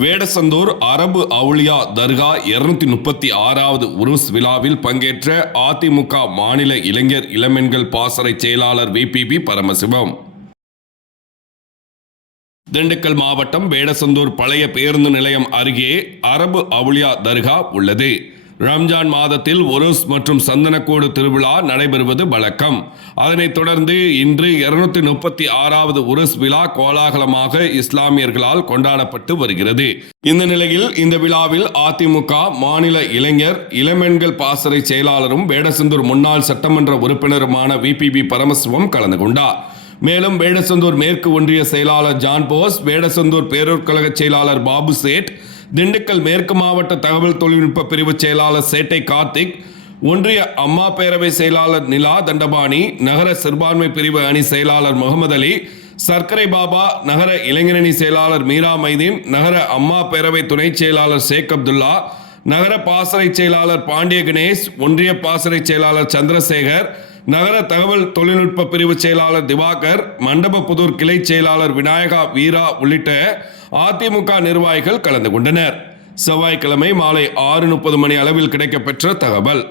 வேடசந்தூர் அரபு அவுலியா தர்கா 236வது உருஸ் விழாவில் பங்கேற்ற அதிமுக மாநில இளைஞர் இளமெண்கள் பாசறை செயலாளர் விபிபி பரமசிவம். திண்டுக்கல் மாவட்டம் வேடசந்தூர் பழைய பேருந்து நிலையம் அருகே அரபு அவுலியா தர்கா உள்ளது. ரம்ஜான் மாதத்தில் உருஸ் மற்றும் சந்தனக்கூடு திருவிழா நடைபெறுவது வழக்கம். அதனைத் தொடர்ந்து இன்று 236வது உருஸ் விழா கோலாகலமாக இஸ்லாமியர்களால் கொண்டாடப்பட்டு வருகிறது. இந்த நிலையில் இந்த விழாவில் அதிமுக மாநில இளைஞர் இளமெண்கள் பாசறை செயலாளரும் வேடசந்தூர் முன்னாள் சட்டமன்ற உறுப்பினருமான விபிபி பரமசிவம் கலந்து கொண்டார். மேலும் வேடசந்தூர் மேற்கு ஒன்றிய செயலாளர் ஜான் போஸ், வேடசந்தூர் பேரூர் கழக செயலாளர் பாபு சேட், திண்டுக்கல் மேற்கு மாவட்ட தகவல் தொழில்நுட்ப பிரிவு செயலாளர் சேட்டை கார்த்திக், ஒன்றிய அம்மா பேரவை செயலாளர் நிலா தண்டபாணி, நகர சிறுபான்மை பிரிவு அணி செயலாளர் முகமது அலி, சர்க்கரை பாபா, நகர இளைஞரணி செயலாளர் மீரா மைதீன், நகர அம்மா பேரவை துணை செயலாளர் ஷேக் அப்துல்லா, நகர பாசறை செயலாளர் பாண்டிய கணேஷ், ஒன்றிய பாசறை செயலாளர் சந்திரசேகர், நகர தகவல் தொழில்நுட்ப பிரிவு செயலாளர் திவாகர், மண்டபப்புதூர் கிளை செயலாளர் விநாயகா வீரா உள்ளிட்ட அதிமுக நிர்வாகிகள் கலந்து கொண்டனர். செவ்வாய்க்கிழமை மாலை 6:30 மணி அளவில் கிடைக்கப்பெற்ற தகவல்.